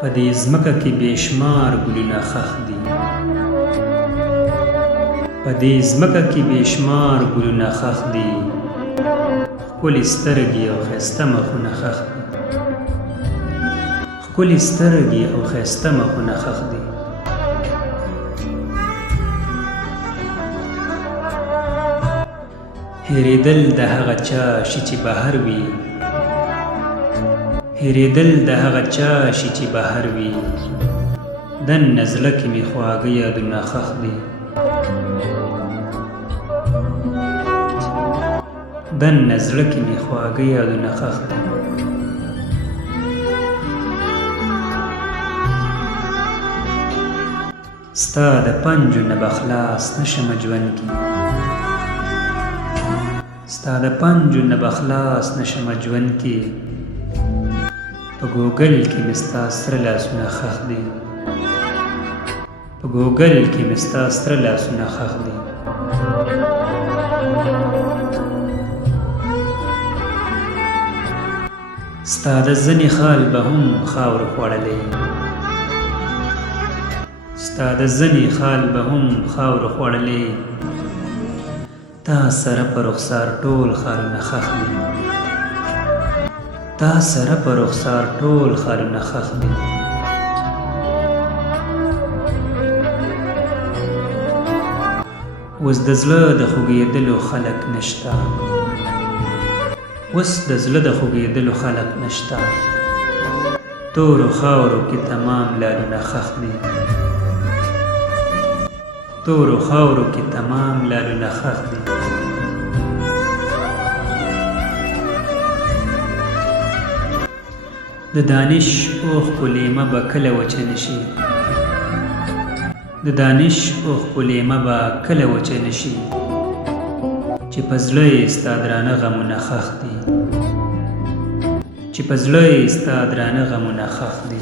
په دې ځمکه کې بېشمار ګلونه ښخ دي، په دې ځمکه کې بېشمار ګلونه ښخ دي، ښکلې سترګې او ښایسته مخونه ښخ دي، ښکلې سترګې او ښایسته مخونه ښخ دي. هېرېدل د هغه چا شي چې بهر وي، هېرېدل د هغه چا شي چې بهر وي، دننه زړه کې مې خواږه یادونه ښخ دي، دننه زړه کې مې خواږه یادونه ښخ دي. ستا د پنجو نه به خلاص نشمه ژوند کې، ستا د پنجو نه به خلاص نشمه ژوند کې، په ګوګل کې مې ستا سره لاسونه ښخ دي، په ګوګل کې مې ستا سره لاسونه ښخ دي. ستا د زنې خال به هم خاورو خوړلی، ستا د زنې خال به هم خاورو خوړلی، تا سره په رخسار ټول خالونه ښخ دي، تا سره په رخسار ټول خالونه ښخ دي. اوس د زړه د خوږېدلو خلک نشته، اوس د زړه د خوږېدلو خلک نشته، تورو خاورو کې تمام لالونه ښخ دي، تورو خاورو کې تمام لالونه ښخ دي. د دانش اوښکو لیمه به کله وچه نشي، د دانش اوښکو لیمه به کله وچه نشي، چې په زړه یې ستا درانه غمونه ښخ دي، چې په زړه یې ستا درانه غمونه ښخ دي.